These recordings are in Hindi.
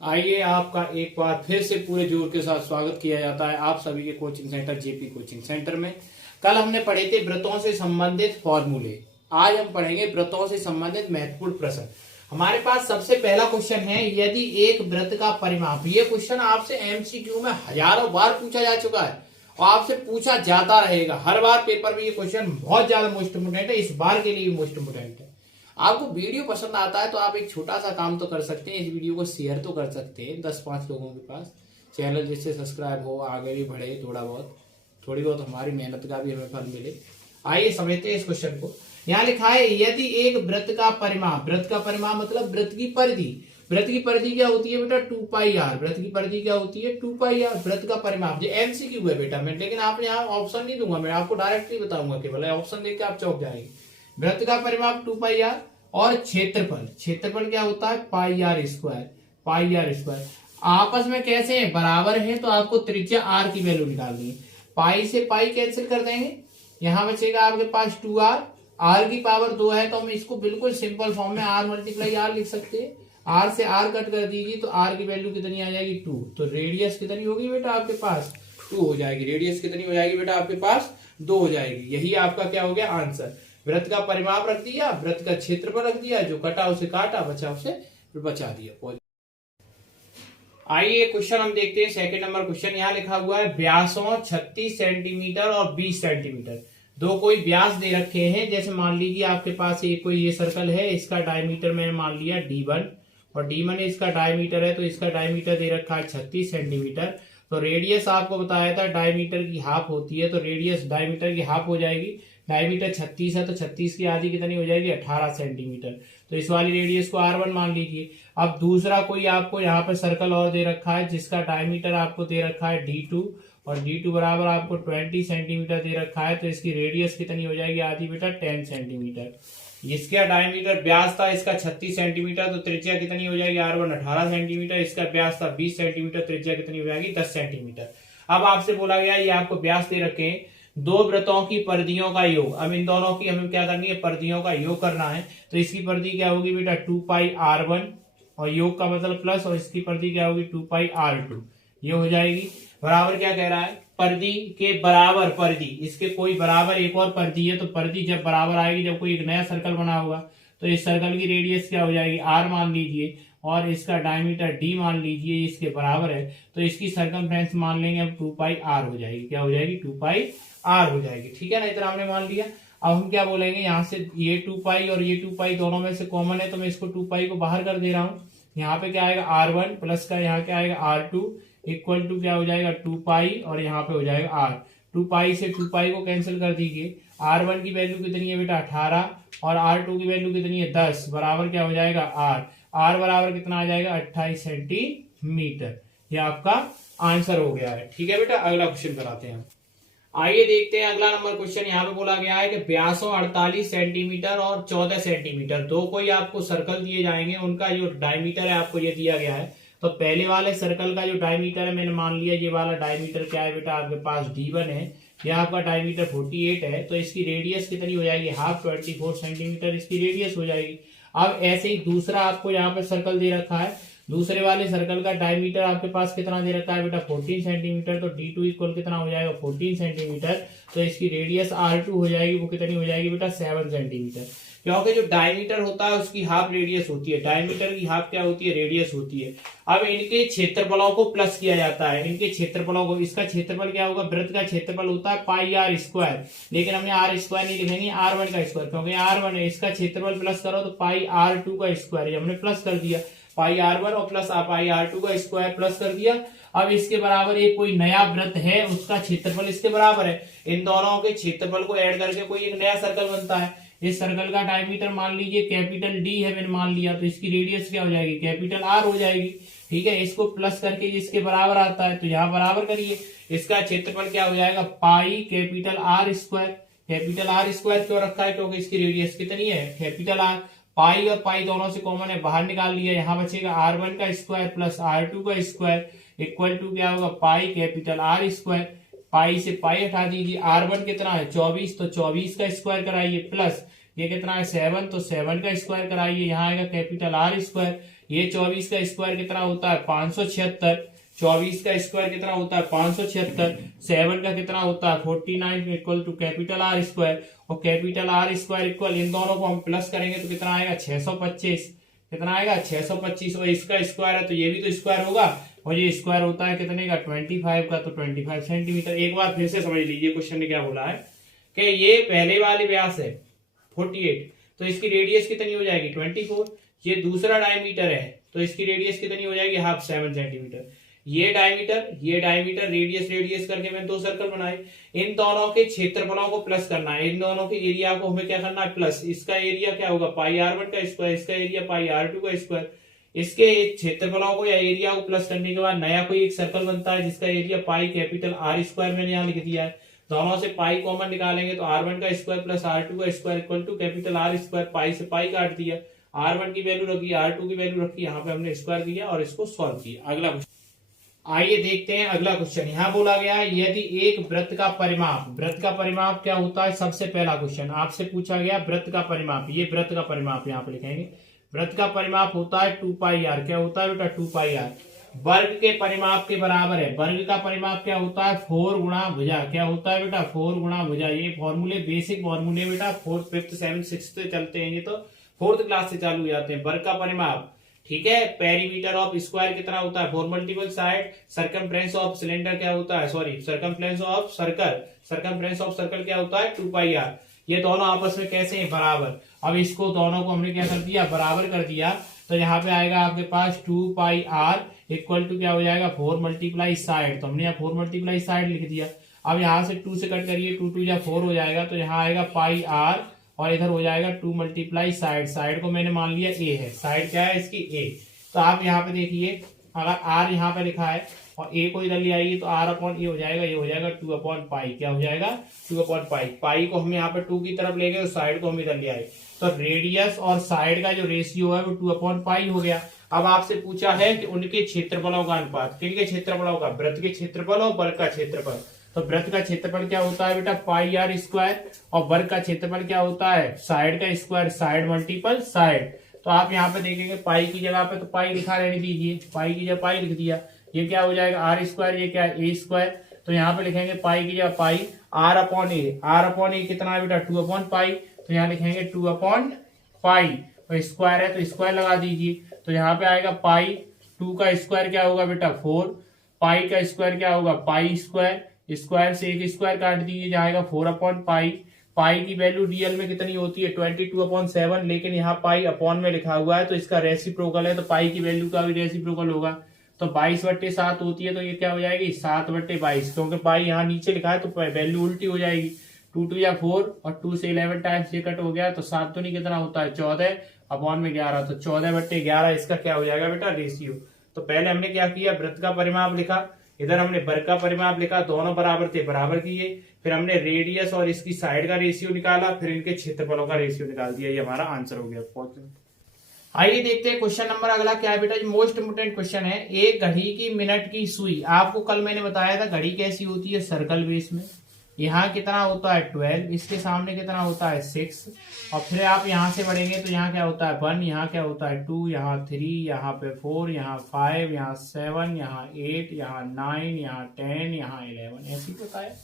आइए आपका एक बार फिर से पूरे जोर के साथ स्वागत किया जाता है आप सभी के coaching centre JP coaching centre में। कल हमने पढ़े थे व्रतों से संबंधित फॉर्मूले। आज हम पढ़ेंगे व्रतों से संबंधित महत्वपूर्ण प्रश्न। हमारे पास सबसे पहला क्वेश्चन है, यदि एक व्रत का परिमाप। ये क्वेश्चन आपसे एमसीक्यू में हजारों बार पूछा जा चुका है और आपसे पूछा जाता रहेगा। हर बार पेपर में ये क्वेश्चन बहुत ज्यादा मोस्ट इंपोर्टेंट है, इस बार के लिए मोस्ट इंपोर्टेंट है। आपको वीडियो पसंद आता है तो आप एक छोटा सा काम तो कर सकते हैं, इस वीडियो को शेयर तो कर सकते हैं 10-5 लोगों के पास। चैनल जिससे सब्सक्राइब हो, आगे भी बढ़े, थोड़ी बहुत हमारी मेहनत का भी हमें फल मिले। आइए समझते हैं इस क्वेश्चन को। यहाँ लिखा है, यदि एक व्रत का परिमाप, व्रत का परिमाप मतलब व्रत की परिधि। व्रत की परिधि क्या होती है बेटा? 2πr। व्रत की परिधि क्या होती है? 2πr। व्रत का परिमाप जो एमसीक्यू है बेटा, मैं लेकिन आपने यहाँ ऑप्शन नहीं दूंगा, मैं आपको डायरेक्टली बताऊंगा, केवल ऑप्शन देकर आप चौंक जाएंगे। व्रत का परिमाप 2πr और क्षेत्रफल क्या होता है? πr square. आपस में कैसे है? बराबर है, तो आपको त्रिज्या r की वैल्यू निकालनी है। पाई से पाई कैंसिल कर देंगे, यहां बचेगा आपके पास 2r। r की पावर 2 है तो हम इसको बिल्कुल सिंपल फॉर्म में r मल्टीप्लाई r लिख सकते हैं। r से r कट कर दीजिए तो r की वैल्यू कितनी आ जाएगी? 2। तो रेडियस कितनी होगी बेटा आपके पास? 2 हो जाएगी। रेडियस कितनी हो जाएगी बेटा आपके पास? 2 हो जाएगी। यही आपका क्या हो गया? आंसर। व्रत का परिमाप रख दिया, व्रत का क्षेत्रफल रख दिया, जो कटा उसे काटा, बचा उसे बचा दिया। आइए क्वेश्चन हम देखते हैं। सेकंड नंबर क्वेश्चन यहाँ लिखा हुआ है, व्यासों 36 सेंटीमीटर और 20 सेंटीमीटर। दो कोई व्यास दे रखे हैं। जैसे मान लीजिए आपके पास एक कोई ये सर्कल है, इसका डायमीटर मैंने मान लिया d1 और d1 इसका डायमीटर है, तो इसका डायमीटर दे रखा है 36 सेंटीमीटर। तो रेडियस आपको बताया था डायमीटर की हाफ होती है, तो रेडियस डायमीटर की हाफ हो जाएगी। डायमीटर 36 है तो 36 की आधी कितनी हो जाएगी? 18 सेंटीमीटर। तो इस वाली रेडियस को r1 मान लीजिए। अब दूसरा कोई आपको यहाँ पे सर्कल और दे रखा है, जिसका डायमीटर आपको दे रखा है d2 और d2 बराबर आपको 20 सेंटीमीटर दे रखा है, तो इसकी रेडियस कितनी हो जाएगी? आधी बेटा 10 सेंटीमीटर। इसका डायमीटर व्यास था इसका 36 सेंटीमीटर, तो त्रिज्या कितनी हो जाएगी? r1 18 centimetre. इसका व्यास था 20 सेंटीमीटर, त्रिज्या कितनी हो जाएगी? 10 सेंटीमीटर। अब आपसे बोला गया ये आपको व्यास दे रखे हैं, दो व्रतों की परिधियों का योग। अब इन दोनों की हमें क्या करनी है? परिधियों का योग करना है। तो इसकी परिधि क्या होगी बेटा? 2πr1 और योग का मतलब प्लस, और इसकी परिधि क्या होगी? 2πr2। ये हो जाएगी बराबर। क्या कह रहा है? परिधि के बराबर परिधि, इसके कोई बराबर एक और परिधि है, तो परिधि जब बराबर आएगी, जब कोई एक नया सर्कल बना होगा, तो इस सर्कल की रेडियस क्या हो जाएगी? r मान लीजिए और इसका डायमीटर d मान लीजिए, इसके बराबर है, तो इसकी सर्कमफ्रेंस मान लेंगे अब 2πr हो जाएगी। क्या हो जाएगी? 2πr हो जाएगी। ठीक है ना, इतना हमने मान लिया। अब हम क्या बोलेंगे, यहाँ से ये 2π और ये 2π दोनों में से कॉमन है, तो मैं इसको 2π को बाहर कर दे रहा हूँ। यहाँ पे क्या आएगा? r1 प्लस का यहाँ क्या आएगा? r2 इक्वल टू क्या हो जाएगा? 2π और यहाँ पे हो जाएगा r। 2π से 2π को कैंसिल कर दीजिए। r1 की वैल्यू कितनी है बेटा? 18 और r2 की वैल्यू कितनी है? 10 बराबर क्या हो जाएगा? r बराबर कितना आ जाएगा? 28 सेंटीमीटर। ये आपका आंसर हो गया है। ठीक है बेटा, अगला क्वेश्चन कराते हैं। आइए देखते हैं अगला नंबर क्वेश्चन। यहाँ पे बोला गया है कि व्यासों 48 सेंटीमीटर और 14 सेंटीमीटर। दो कोई आपको सर्कल दिए जाएंगे, उनका जो डायमीटर है आपको ये दिया गया है। तो पहले वाले सर्कल का जो डायमीटर है, मैंने मान लिया ये वाला डायमीटर क्या है बेटा? आपके पास d1 है, यह आपका डायमीटर 48 है, तो इसकी रेडियस कितनी हो जाएगी? हाफ 24 सेंटीमीटर इसकी रेडियस हो जाएगी। अब ऐसे ही दूसरा आपको यहाँ पे सर्कल दे रखा है, दूसरे वाले सर्कल का डायमीटर आपके पास कितना दे रखा है बेटा? 14 सेंटीमीटर। तो d2 इक्वल कितना हो जाएगा? 14 सेंटीमीटर। तो इसकी रेडियस r2 हो जाएगी, वो कितनी हो जाएगी बेटा? 7 सेंटीमीटर। क्योंकि जो डायमीटर होता है उसकी हाफ रेडियस होती है, डायमीटर की हाफ क्या होती है? रेडियस होती है। अब इनके क्षेत्रफलों को प्लस किया जाता है, इनके क्षेत्रफलों को। इसका क्षेत्रफल क्या होगा? व्रत का क्षेत्रफल होता है πr स्क्वायर, लेकिन हमने r स्क्वायर नहीं लिखेंगे, r1 का स्क्वायर, क्योंकि r1 है। इसका क्षेत्रफल प्लस करो तो πr2 का स्क्वायर, हमने प्लस कर दिया। πr1 और प्लस πr2 का स्क्वायर प्लस कर दिया। अब इसके बराबर एक कोई नया व्रत है, उसका क्षेत्रफल इसके बराबर है। इन दोनों के क्षेत्रफल को ऐड करके कोई एक नया सर्कल बनता है। इस सर्कल का डायमीटर मान लीजिए कैपिटल D है, मैंने मान लिया, तो इसकी रेडियस क्या हो जाएगी? कैपिटल R हो जाएगी। ठीक है, इसको प्लस करके इसके बराबर आता है, तो यहाँ बराबर करिए। इसका क्षेत्रफल क्या हो जाएगा? पाई capital R square. Capital R square क्यों रखा है? क्योंकि इसकी रेडियस कितनी है? Capital R। पाई और पाई दोनों से कॉमन है, बाहर निकाल लिया। यहाँ बचेगा r1 का स्क्वायर प्लस r2 का स्क्वायर इक्वल टू क्या होगा? Pi capital R square. Pi से पाई हटा दीजिए। r1 कितना है? 24, तो 24 का स्क्वायर कराइए, प्लस ये कितना है? 7, तो 7 का स्क्वायर कराइए। यहाँ आएगा कैपिटल R स्क्वायर। ये 24 का स्क्वायर कितना होता है 576, 24 का स्क्वायर कितना होता है 576, 7 का कितना होता है 49 equal to capital R square, और कैपिटल आर स्क्वायर इक्वल इन दोनों को हम प्लस करेंगे तो कितना आएगा 625, कितना आएगा 625, और इसका स्क्वायर है तो ये भी तो स्क्वायर होगा, और ये स्क्वायर होता है कितने का 25 का, तो 25 सेंटीमीटर। एक बार फिर से समझ लीजिए क्वेश्चन ने क्या बोला है कि ये पहले वाले व्यास है 48, तो इसकी रेडियस कितनी हो जाएगी 24, ये दूसरा डायमीटर है तो इसकी रेडियस कितनी हो जाएगी हाफ 7 सेंटीमीटर, ये डायमीटर रेडियस करके मैंने दो सर्कल बनाए, इन दोनों के क्षेत्रफलों को प्लस करना है, इन दोनों के एरिया को हमें क्या करना है प्लस, इसका एरिया क्या होगा पाई r1 का स्क्वायर, इसका एरिया पाई r2 का स्क्वायर, इसके क्षेत्रफलों को या एरिया को प्लस करने के बाद नया कोई एक सर्कल बनता है जिसका area pi capital R square मैंने यहाँ लिख दिया है, दोनों से पाई कॉमन निकालेंगे तो r1 का स्क्वायर प्लस r2 का square equal to capital R square, pi से पाई काट दिया, r1 की वैल्यू रखी, r2 की वैल्यू रखी, यहाँ पे हमने स्क्वायर किया और इसको सॉल्व किया। अगला क्वेश्चन आइए देखते हैं अगला क्वेश्चन। यहाँ बोला गया है यदि एक वृत्त का परिमाप क्या होता है, सबसे पहला क्वेश्चन आपसे पूछा गया वृत्त का परिमाप, ये वृत्त का परिमाप यहाँ पे लिखेंगे, वृत्त का परिमाप होता है 2 पाई आर, क्या होता है बेटा 2 पाई आर, वर्ग के परिमाप के बराबर है, वर्ग का परिमाप क्या होता है 4 गुणा भुजा, क्या होता है बेटा 4 गुणा भुजा, ये फॉर्मूले बेसिक फॉर्मूले बेटा 4th 5th 7th 6th चलते हैं, ये तो 4th क्लास से चालू हो जाते हैं। वर्ग का परिमाप ठीक है, पेरीमीटर ऑफ स्क्वायर कितना होता है 4 multiple side, circumference of cylinder क्या होता है सॉरी सरकमफ्रेंस ऑफ सर्कल क्या होता है 2 पाई आर, ये दोनों आपस में कैसे हैं बराबर, अब इसको दोनों को हमने क्या कर दिया बराबर कर दिया, तो यहाँ पे आएगा आपके पास 2 पाई आर इक्वल टू क्या हो जाएगा 4 मल्टीप्लाई साइड, तो हमने यहाँ 4 मल्टीप्लाई साइड लिख दिया, अब यहाँ से 2 से कट करिए 2 2 या 4 हो जाएगा, तो यहाँ आएगा पाई आर और इधर हो जाएगा 2 मल्टीप्लाई साइड को मैंने मान लिया ए है, साइड क्या है इसकी ए, तो आप यहाँ पे देखिए अगर आर यहाँ पे लिखा है और ए को इधर ले आइए तो आर अपॉन ए हो जाएगा, ये हो जाएगा 2 अपॉन पाई, क्या हो जाएगा 2 अपॉन पाई, पाई को हम यहाँ पे 2 की तरफ ले गए और साइड को हम इधर ले आए, तो रेडियस और साइड का जो रेशियो है वो 2 अपॉन पाई हो गया। अब आपसे पूछा है कि उनके क्षेत्रफलों का अनुपात, किनके क्षेत्रफलों का, वृत्त के क्षेत्रफल और वर्ग का क्षेत्रफल, तो वृत्त का क्षेत्रफल क्या होता है बेटा पाई आर स्क्वायर, और वर्ग का क्षेत्रफल क्या होता है साइड का स्क्वायर, साइड मल्टीपल साइड, तो आप यहाँ पे देखेंगे पाई की जगह पे तो पाई लिखा रहने दीजिए, पाई की जगह पाई लिख दिया, ये क्या हो जाएगा आर स्क्वायर, ये क्या है ए स्क्वायर, तो यहाँ पे लिखेंगे पाई की जगह पाई, आर अपॉन ए कितना है बेटा 2 अपॉन पाई, तो यहाँ लिखेंगे 2 अपॉन पाई, और स्क्वायर है तो स्क्वायर लगा दीजिए, तो यहाँ पे आएगा पाई, 2 का स्क्वायर क्या होगा बेटा 4, पाई का स्क्वायर क्या होगा पाई स्क्वायर, स्क्वायर से एक स्क्वायर काट दीजिए जाएगा 4 अपॉन पाई, पाई की वैल्यू रियल में कितनी होती है 22 अपॉन 7, लेकिन यहाँ पाई अपॉन में लिखा हुआ है तो इसका रेसिप्रोकल है, तो पाई की वैल्यू का भी रेसिप्रोकल होगा, तो 22/7 होती है, तो ये क्या हो जाएगी 7/22, क्योंकि पाई यहाँ नीचे लिखा है तो वैल्यू उल्टी हो जाएगी, 2 2 या 4 और 2 से 11 टाइम्स ये कट हो गया, तो 7 तो नहीं कितना होता है 14 अपॉन में 11, तो 14/11 इसका क्या हो जाएगा बेटा रेशियो। तो पहले हमने क्या किया वृत्त का परिमाप लिखा, इधर हमने वर्ग का परिमाप लिखा, दोनों बराबर थे बराबर किए, फिर हमने रेडियस और इसकी साइड का रेशियो निकाला, फिर इनके क्षेत्रफलों का रेशियो निकाल दिया, ये हमारा आंसर हो गया। आइए देखते हैं क्वेश्चन नंबर अगला क्या है बेटा, मोस्ट इंपोर्टेंट क्वेश्चन है, एक घड़ी की मिनट की सुई, आपको कल मैंने बताया था घड़ी कैसी होती है सर्कल बेस में, यहाँ कितना होता है 12, इसके सामने कितना होता है 6, और फिर आप यहाँ से बढ़ेंगे तो यहाँ क्या होता है 1, यहाँ क्या होता है 2, यहाँ 3, यहाँ पे 4, यहाँ 5, यहाँ 7, यहाँ 8, यहाँ 9, यहाँ 10, यहाँ 11, ऐसी होता है।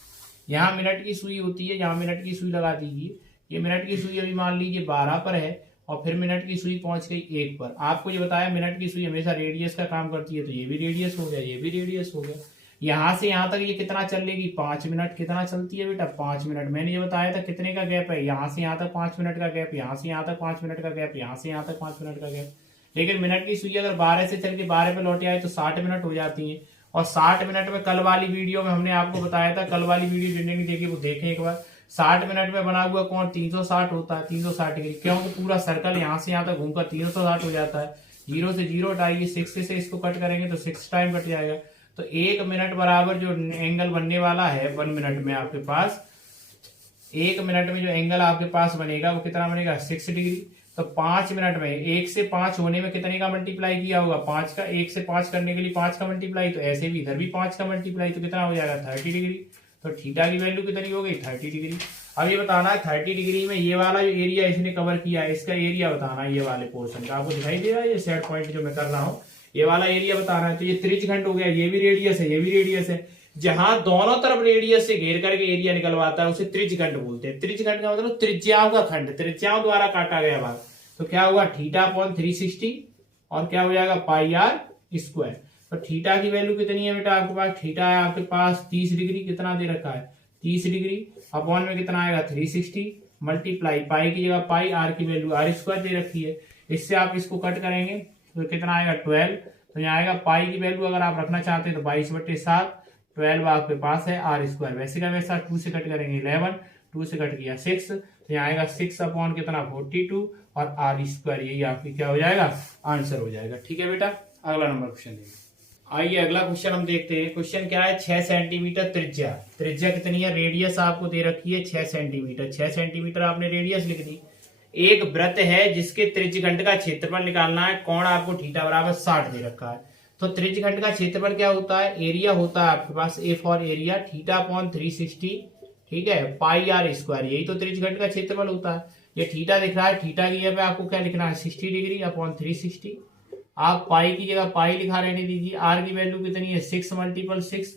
यहाँ मिनट की सुई होती है, यहाँ मिनट की सुई लगा दीजिए, ये मिनट की सुई अभी मान लीजिए 12 पर है और फिर मिनट की सुई पहुंच गई 1 पर, आपको ये बताया मिनट की सुई हमेशा रेडियस का काम करती है, तो ये भी रेडियस हो गया, ये भी रेडियस हो गया, यहां से यहां तक ये कितना चलेगी 5 मिनट, कितना चलती है बेटा 5 मिनट, मैंने ये बताया था कितने का गैप है, यहाँ से यहाँ तक 5 मिनट का गैप, यहाँ से यहाँ तक 5 मिनट का गैप, यहाँ से यहाँ तक 5 मिनट का गैप, लेकिन मिनट की सुई अगर 12 से चल के 12 पे लौटे आए तो 60 मिनट हो जाती है, और 60 मिनट में कल वाली वीडियो में हमने आपको बताया था, कल वाली वीडियो जिन्हें नहीं देखी वो देखें एक बार, 60 मिनट में बना हुआ कौन 360 होता है, 360 डिग्री, क्योंकि पूरा सर्कल यहाँ से यहाँ तक घूमकर 360 हो जाता है, 0 से 0 हटाइए, 6 से इसको कट करेंगे तो 6 टाइम कट जाएगा, तो 1 मिनट बराबर जो एंगल बनने वाला है 1 मिनट में आपके पास, 1 मिनट में जो एंगल आपके पास बनेगा वो कितना बनेगा 6 डिग्री, तो 5 मिनट में 1 से 5 होने में कितने का मल्टीप्लाई किया होगा 5 का, 1 से 5 करने के लिए 5 का मल्टीप्लाई, तो ऐसे भी इधर भी 5 का मल्टीप्लाई, तो कितना हो जाएगा 30 डिग्री, तो थीटा की वैल्यू कितनी हो गई 30 डिग्री। अब ये बताना है 30 डिग्री में ये वाला जो एरिया इसने कवर किया है, इसका एरिया बताना है, ये वाले पोर्शन का। आपको दिखाई दे रहा है ये सेट पॉइंट जो मैं कर रहा हूँ, ये वाला एरिया बताना है। तो ये त्रिज्यखंड हो गया, ये भी रेडियस है, ये भी रेडियस है। जहां दोनों तरफ रेडियस से घेर करके एरिया निकलवाता है उसे त्रिज्यखंड बोलते हैं। त्रिज्यखंड का मतलब त्रिज्याओं का खंड, त्रिज्याओं द्वारा काटा गया भाग। तो क्या हुआ थीटा अपॉन 360 और क्या हो जाएगा पाई आर स्क्वायर। तो थीटा की वैल्यू कितनी है बेटा आपके पास, थीटा है आपके पास 30 डिग्री, कितना दे रखा है 30 डिग्री, अपॉन में कितना आएगा 360 मल्टीप्लाई पाई की जगह पाई, आर की वैल्यू आर स्क्वायर दे रखी है। इससे आप इसको कट करेंगे तो कितना आएगा 12। तो यहाँ आएगा पाई की वैल्यू अगर आप रखना चाहते हैं तो 22/7, 12 आपके पास है आर स्क्वायर। वैसे का वैसा 2 से कट करेंगे 11, 2 से कट किया 6, तो यहाँ आएगा 6 अपॉन कितना 42 और आर स्क्वायर, यही आपकी क्या हो जाएगा आंसर हो जाएगा। ठीक है बेटा, अगला नंबर क्वेश्चन देखिए। आइए अगला क्वेश्चन हम देखते हैं। क्वेश्चन क्या है, 6 सेंटीमीटर त्रिज्या, त्रिज्या कितनी है, रेडियस आपको दे रखी है 6 सेंटीमीटर, 6 सेंटीमीटर आपने रेडियस लिख दी। एक वृत्त है जिसके त्रिज्यखंड का क्षेत्रफल निकालना है, कोण आपको थीटा बराबर 60 दे रखा है। तो त्रिज्यखंड का क्षेत्रफल क्या होता है, एरिया होता है आपके पास A for area, theta upon 360, ठीक है, पाई आर स्क्वायर, यही तो त्रिज्यखंड का क्षेत्रफल होता है। ये थीटा दिख रहा है, थीटा की जगह पे आपको क्या लिखना है 60 डिग्री अपॉन 360। आप पाई की जगह पाई लिखा रहने दीजिए। आर की वैल्यू कितनी है 6 × 6।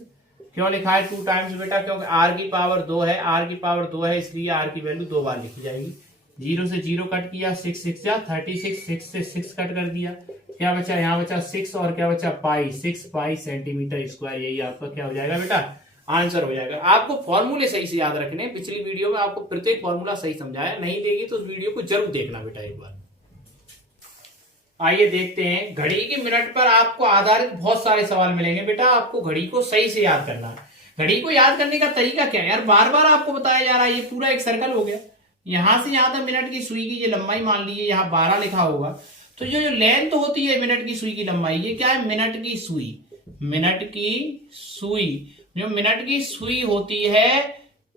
क्यों लिखा है 2 टाइम्स बेटा, क्योंकि आर की पावर 2 है, आर की पावर 2 है, इसलिए आर की वैल्यू 2 बार लिखी जाएगी। 0 से 0 कट किया, 6 6 जा 36, 6 से 6 कट कर दिया, क्या बचा यहाँ बचा 6 और क्या बचा पाई, 6 पाई सेंटीमीटर स्क्वायर, यही आपका क्या हो जाएगा बेटा आंसर हो जाएगा। आपको फॉर्मूले सही से याद रखने, पिछली वीडियो में आपको प्रत्येक फॉर्मूला सही समझाया, नहीं देगी तो उस वीडियो को जरूर देखना बेटा एक बार। आइए देखते हैं, घड़ी के मिनट पर आपको आधारित बहुत सारे सवाल मिलेंगे बेटा, आपको घड़ी को सही से याद करना है। घड़ी को याद करने का तरीका क्या है यार, बार बार आपको बताया जा रहा है। ये पूरा एक सर्कल हो गया, यहां से यहां तक मिनट की सुई की ये लंबाई मान लीजिए यहाँ 12 लिखा होगा, तो जो लेंथ होती है मिनट की सुई की लंबाई, ये क्या है मिनट की सुई, मिनट की सुई, जो मिनट की सुई होती है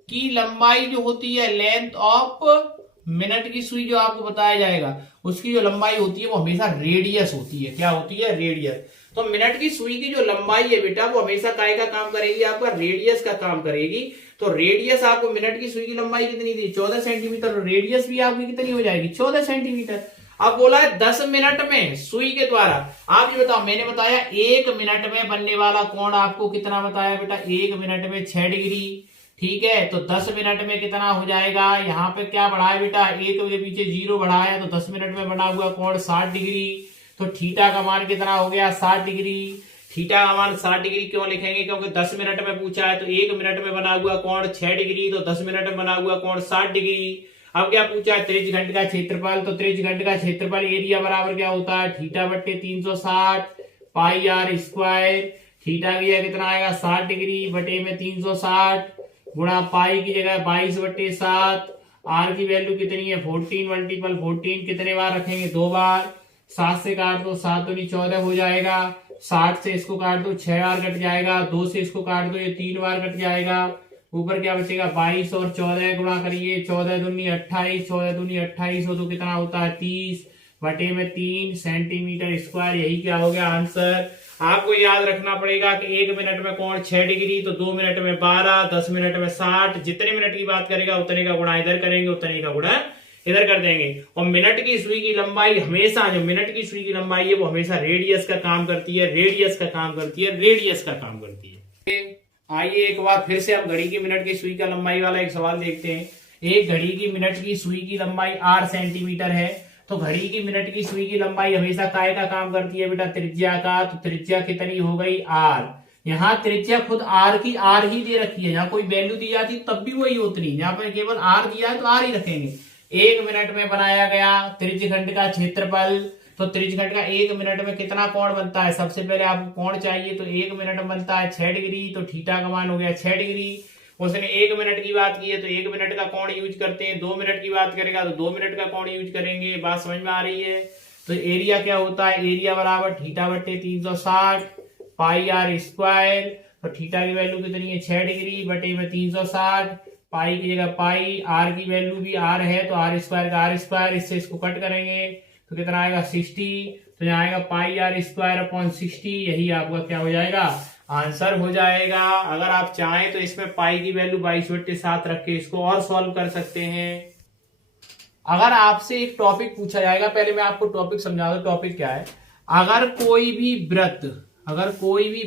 की लंबाई जो होती है, लेंथ ऑफ मिनट की सुई जो आपको बताया जाएगा, उसकी जो लंबाई होती है वो हमेशा रेडियस होती है। क्या होती है रेडियस। तो मिनट की सुई की जो लंबाई है बेटा वो हमेशा काय का काम करेगी, आपका रेडियस का काम करेगी। तो रेडियस आपको मिनट की सुई की लंबाई कितनी थी 14 सेंटीमीटर, रेडियस भी आपकी कितनी हो जाएगी 14 सेंटीमीटर। अब बोला है 10 मिनट में सुई के द्वारा, आप ये बताओ, मैंने बताया 1 मिनट में बनने वाला कोण आपको कितना बताया बेटा, 1 मिनट में 6 डिग्री, ठीक है। तो 10 मिनट में कितना हो जाएगा, यहाँ पे क्या बढ़ा है बेटा, 1 के पीछे 0 बढ़ाया, तो 10 मिनट में बना हुआ कोण 60 डिग्री। तो थीटा का मान कितना हो गया 60 डिग्री। थीटा का मान 60 डिग्री क्यों लिखेंगे, क्योंकि 10 मिनट में पूछा है, तो 1 मिनट में बना हुआ कोण 6 डिग्री, तो 10 मिनट में बना हुआ कोण 60 डिग्री। अब क्या पूछा है त्रिज्यखंड का क्षेत्रफल, तो त्रिज्यखंड का क्षेत्रफल एरिया बराबर क्या होता है थीटा बट्टे 360 पाई आर स्क्वायर। थीटा की जगह कितना आएगा 60 डिग्री बटे में 360 गुणा पाई की जगह 22/7, आर की वैल्यू कितनी है 14 मल्टीपल 14, कितने बार रखेंगे 2 बार। 7 से काट दो 7 दूनी 14 हो जाएगा, 60 से इसको काट दो 6 बार कट जाएगा, 2 से इसको काट दो ये 3 बार कट जाएगा, ऊपर क्या बचेगा 22 और 14 गुणा करिए, 14 दूनी 28, 14 दूनी 28 हो तो कितना होता है 30 बटे में 3 सेंटीमीटर स्क्वायर, यही क्या हो गया आंसर। आपको याद रखना पड़ेगा कि 1 मिनट में कोण 6 डिग्री, तो 2 मिनट में 12, 10 मिनट में 60, जितने मिनट की बात करेगा उतने का गुणा इधर करेंगे, उतने का गुणा इधर कर देंगे। और मिनट की सुई की लंबाई हमेशा, जो मिनट की सुई की लंबाई है वो हमेशा रेडियस का काम करती है, रेडियस का काम करती है, रेडियस का काम करती है। आइए एक बार फिर से हम घड़ी की मिनट की सुई का लंबाई वाला एक सवाल देखते हैं। एक घड़ी की मिनट की सुई की लंबाई 8 सेंटीमीटर है, तो घड़ी की मिनट की सुई की लंबाई हमेशा काय का काम करती है बेटा त्रिज्या का, तो त्रिज्या कितनी हो गई r। यहाँ त्रिज्या खुद r की r ही दे रखी है, यहाँ कोई वैल्यू दी जाती तब भी वही उतनी, यहाँ पर केवल r दिया है तो r ही रखेंगे। 1 मिनट में बनाया गया त्रिज्यखंड का क्षेत्रफल, तो त्रिज्यखंड का 1 मिनट में कितना कोण बनता है, सबसे पहले आपको कोण चाहिए, तो 1 मिनट में बनता है 6 डिग्री, तो थीटा का मान हो गया 6 डिग्री। उसने 1 मिनट की बात की है तो 1 मिनट का कोण यूज करते हैं, 2 मिनट की बात करेगा तो 2 मिनट का कोण यूज करेंगे। बात समझ में आ रही है। तो एरिया क्या होता है, एरिया बराबर थीटा बट्टे 360 पाई आर स्क्वायर। तो थीटा की वैल्यू कितनी है 6 डिग्री बटे में 360, पाई की जगह पाई, आर की वैल्यू भी आर है तो आर स्क्वायर का आर स्क्वायर, इससे इसको कट करेंगे तो कितना आएगा 60, तो यहाँ आएगा पाई आर स्क्वायर अपॉन 60, यही आपका क्या हो जाएगा आंसर हो जाएगा। अगर आप चाहें तो इसमें पाई की वैल्यू 22/7 रख के इसको और सॉल्व कर सकते हैं। अगर आपसे एक टॉपिक पूछा जाएगा, पहले मैं आपको टॉपिक समझा दूं टॉपिक क्या है। अगर कोई भी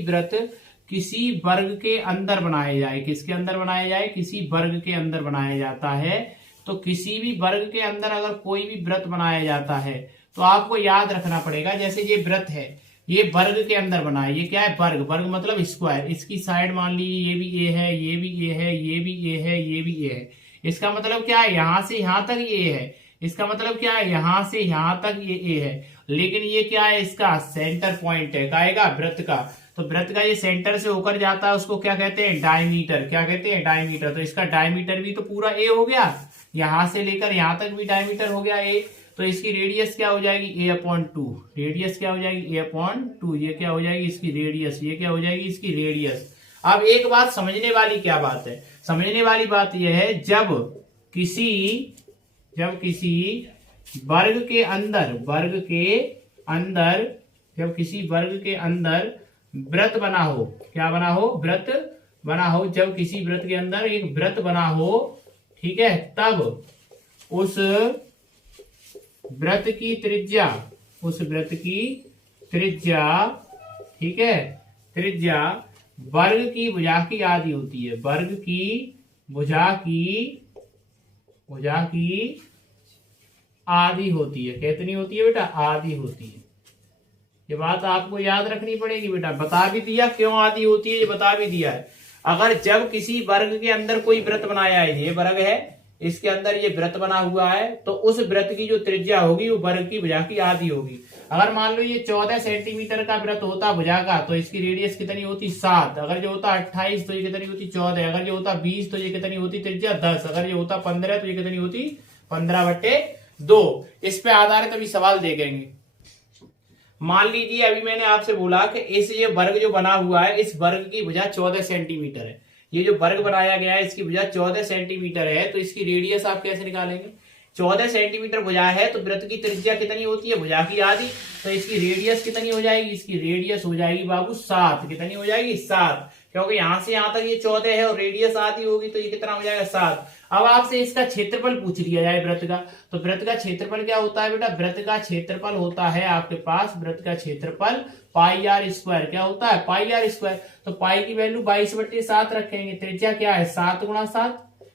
व्रत किसी वर्ग के अंदर बनाया जाए, किसके अंदर बनाया जाए, किसी वर्ग के अंदर बनाया जाता है, तो किसी भी वर्ग के अंदर अगर कोई भी व्रत बनाया जाता है तो आपको याद रखना पड़ेगा, जैसे ये व्रत है, ये वर्ग के अंदर बना है, ये क्या है वर्ग मतलब स्क्वायर, इसकी साइड मान लीजिए ये भी ए है, ये भी ए है, ये भी ए है, ये भी ए है। इसका मतलब क्या है, यहां से यहां तक ये है, इसका मतलब क्या है, यहां से यहां तक ये ए है, लेकिन ये क्या है, इसका सेंटर पॉइंट है, काएगा व्रत का। तो व्रत का ये सेंटर से होकर जाता है, उसको क्या कहते हैं, डायमीटर। क्या कहते हैं, डायमीटर। तो इसका डायमीटर भी तो पूरा ए हो गया, यहां से लेकर यहां तक भी डायमीटर हो गया ए। तो इसकी रेडियस क्या हो जाएगी, a/2। रेडियस क्या हो जाएगी, a/2। ये क्या हो जाएगी, इसकी रेडियस। ये क्या हो जाएगी, इसकी रेडियस। अब एक बात समझने वाली क्या बात है, समझने वाली बात यह है, जब किसी वर्ग के अंदर व्रत बना हो, क्या बना हो, व्रत बना हो, जब किसी व्रत के अंदर एक व्रत बना हो, ठीक है, तब उस व्रत की त्रिज्या, ठीक है, त्रिज्या वर्ग की भुजा की आधी होती है। वर्ग की भुजा की आधी होती है। कितनी होती है बेटा, आधी होती है। ये बात आपको याद रखनी पड़ेगी बेटा। बता भी दिया क्यों आधी होती है, ये बता भी दिया है। अगर जब किसी वर्ग के अंदर कोई व्रत बनाया है, ये वर्ग है, इसके अंदर ये व्रत बना हुआ है, तो उस व्रत की जो त्रिज्या होगी वो वर्ग की भुजा की आधी होगी। अगर मान लो ये 14 सेंटीमीटर का व्रत होता भुजा का, तो इसकी रेडियस कितनी होती, 7। अगर जो होता 28 तो ये कितनी होती, 14। अगर जो होता 20 तो ये कितनी होती, त्रिज्या 10। अगर ये होता 15 तो ये कितनी होती, 15/2। इस पे आधारित अभी सवाल देखेंगे। मान लीजिए अभी मैंने आपसे बोला कि इस ये वर्ग जो बना हुआ है, इस वर्ग की भुजा 14 सेंटीमीटर है। ये जो वर्ग बनाया गया है इसकी भुजा 14 सेंटीमीटर है, तो इसकी रेडियस आप कैसे निकालेंगे, 14 सेंटीमीटर भुजा है तो व्रत की त्रिज्या कितनी होती है, भुजा की आधी। तो इसकी रेडियस कितनी हो जाएगी, इसकी रेडियस हो जाएगी बाबू 7। कितनी हो जाएगी, 7, क्योंकि यहां से यहां तक ये 14 है और रेडियस आधी होगी, तो ये कितना हो जाएगा, 7। अब आपसे इसका क्षेत्रफल पूछ लिया जाए व्रत का, तो व्रत का क्षेत्रफल क्या होता है बेटा, व्रत का क्षेत्रफल होता है आपके पास, व्रत का क्षेत्रफल पाई आर स्क्वायर। क्या होता है, पाई आर स्क्वायर। तो पाई की वैल्यू 22/7 रखेंगे। त्रिज्या क्या है, 7 × 7,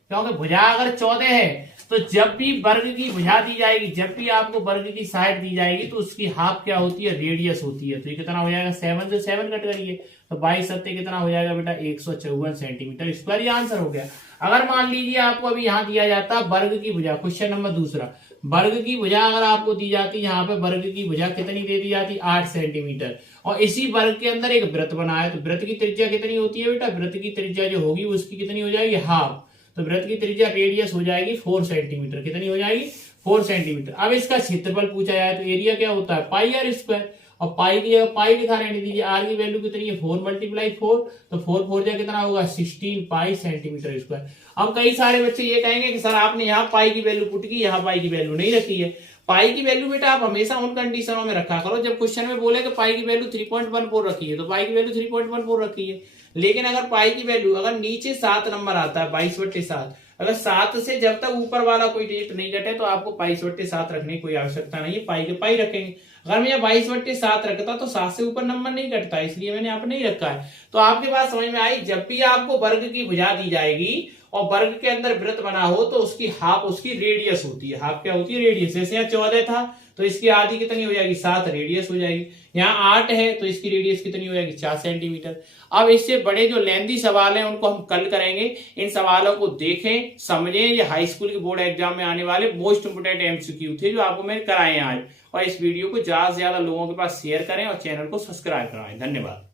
क्योंकि भुजा अगर 14 है तो जब भी वर्ग की भुजा दी जाएगी, जब भी आपको वर्ग की साइड दी जाएगी, तो उसकी हाफ क्या होती है, रेडियस होती है। तो ये कितना हो जाएगा, 7 से 7 कट करिए, तो 22×7 कितना हो जाएगा बेटा, 154 सेंटीमीटर स्क्वायर। ये आंसर हो गया। अगर मान लीजिए आपको अभी यहाँ दिया जाता वर्ग की भुजा, क्वेश्चन नंबर दूसरा, वर्ग की भुजा अगर आपको दी जाती, यहाँ पे वर्ग की भुजा कितनी दे दी जाती, 8 सेंटीमीटर, और इसी वर्ग के अंदर एक व्रत बना है, तो व्रत की त्रिज्या कितनी होती है बेटा, व्रत की त्रिज्या जो होगी उसकी कितनी हो जाएगी, हाफ। तो व्रत की त्रिज्या रेडियस हो जाएगी 4 सेंटीमीटर। कितनी हो जाएगी, 4 सेंटीमीटर। अब इसका क्षेत्रफल पूछा जाए तो एरिया क्या होता है, पाई आर स्क्वायर, और पाई की जगह पाई लिखा रहने दीजिए। आर की वैल्यू कितनी है, 4 × 4, तो 4 4 जा कितना होगा, 16 पाई सेंटीमीटर स्क्वायर। अब कई सारे बच्चे ये कहेंगे कि सर आपने यहाँ पाई की वैल्यू पुट की, यहाँ पाई की वैल्यू नहीं रखी है। पाई की वैल्यू बेटा आप हमेशा उन कंडीशनों में रखा करो जब क्वेश्चन में बोले कि पाई की वैल्यू 3.14 रखी है, तो पाई की वैल्यू 3.14 रखी है। लेकिन अगर पाई की वैल्यू अगर नीचे 7 नंबर आता है, 22/7, अगर 7 से जब तक ऊपर वाला कोई डिजिट नहीं कटे तो आपको 22/7 रखने की कोई आवश्यकता नहीं है, पाई के पाई रखेंगे। अगर मैं 22/7 रखता तो 7 से ऊपर नंबर नहीं कटता, इसलिए मैंने यहाँ पर नहीं रखा है। तो आपके पास समझ में आई, जब भी आपको वर्ग की भुजा दी जाएगी और वर्ग के अंदर वृत्त बना हो तो उसकी हाफ उसकी रेडियस होती है। हाफ क्या होती है, रेडियस। जैसे यहाँ 14 था तो इसकी आधी कितनी हो जाएगी, 7 रेडियस हो जाएगी। यहाँ 8 है तो इसकी रेडियस कितनी हो जाएगी, 4 सेंटीमीटर। अब इससे बड़े जो लेंथी सवाल हैं उनको हम कल करेंगे। इन सवालों को देखें, समझें। ये हाई स्कूल के बोर्ड एग्जाम में आने वाले मोस्ट इंपोर्टेंट एमसीक्यू थे जो आपको मैंने कराए आज। और इस वीडियो को ज्यादा से ज्यादा लोगों के पास शेयर करें और चैनल को सब्सक्राइब कराएं। धन्यवाद।